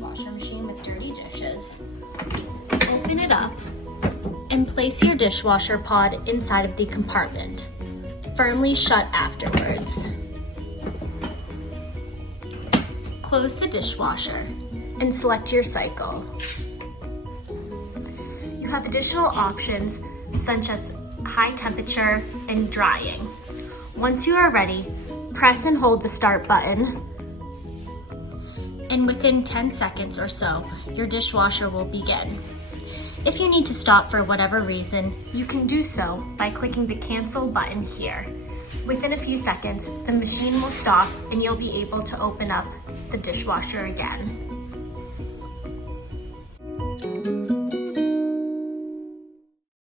dishwasher machine with dirty dishes. Open it up and place your dishwasher pod inside of the compartment. Firmly shut afterwards. Close the dishwasher and select your cycle. You have additional options such as high temperature and drying. Once you are ready, press and hold the start button, and within 10 seconds or so, your dishwasher will begin. If you need to stop for whatever reason, you can do so by clicking the cancel button here. Within a few seconds, the machine will stop and you'll be able to open up the dishwasher again.